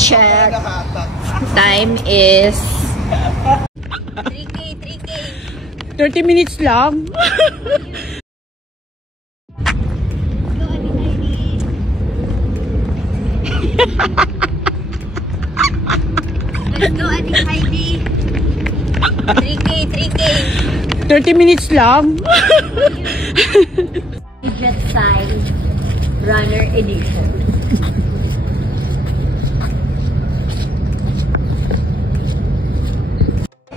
Check. Time is 3K. 30 minutes lang. Let's go, Ate Heidi. 3K. 30 minutes lang. Jet Side Runner Edition.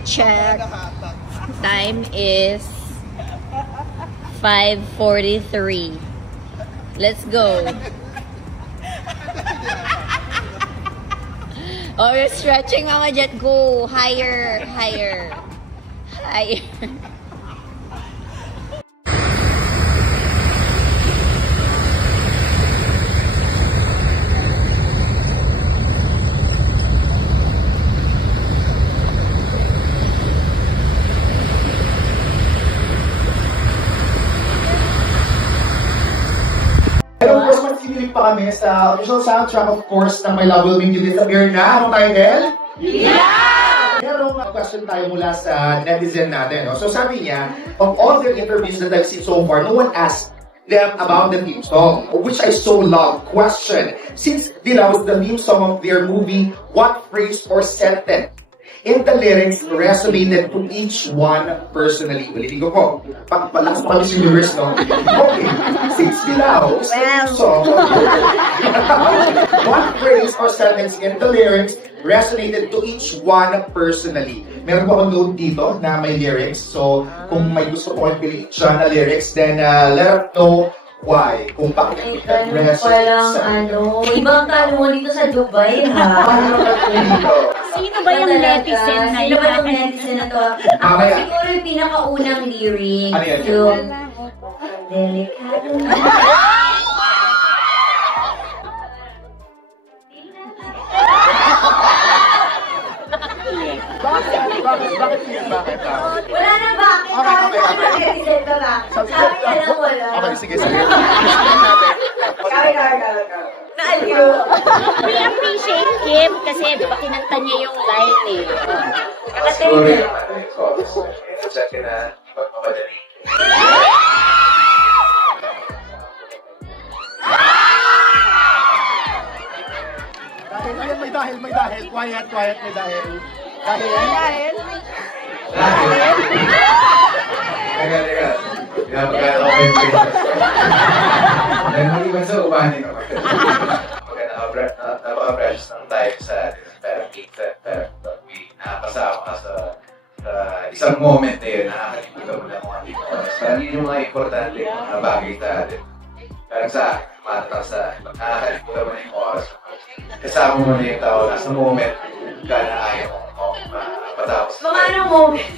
Check. Time is 5:43. Let's go. Oh, you're stretching, Mama Jet. Go higher. Pa kami sa official soundtrack, of course, ng My Love Will Make You Disappear na. Ano tayo, Del? Yeah! Merong question tayo mula sa netizen natin. No? So sabi niya, of all their interviews that I've seen so far, no one asked them about the theme song, which I so love. Question, since Dilaw was the theme song of their movie, what phrase or sentence in the lyrics resonated to each one personally? Ulitin ko po. Palakas pa kami si viewers, no? Okay. Since Dilaw, so, what phrase or sentence in the lyrics resonated to each one personally? Meron ko akong note dito na may lyrics. So, kung may gusto ko piliin siya na lyrics, then let us know why? Kung bakit parang ibang tanong dito sa Dubai, ha? Sino ba yung netizen na yun? Sino ba yung netizen na to? Siguro yung pinakaunang lyric. Ano yan? Yung bakit? Wala na bakit? Netizen ka ba? Sabi ka lang wala. Okay, sige. Naaliw. We appreciate him kasi kinanta niya yung line eh. Sorry. Chat ka na. Pagmamadali. May dahil. Quiet, may dahil. Dahil. Teka. Pinapagkala ko yung pictures. Dahil hindi ba sa upahan ko? Napaka-precious ng time sa atin. Pero nakakasama ka sa isang moment na yun, nakakalimutan mo na kung ano yung oras. Parang yun yung mga importante na bagay sa atin. Parang sa akin, matatak sa nakakalimutan mo na yung oras. Kasama mo na yung tao, nasa moment ka na ayaw mo patapos. Mga anong moment?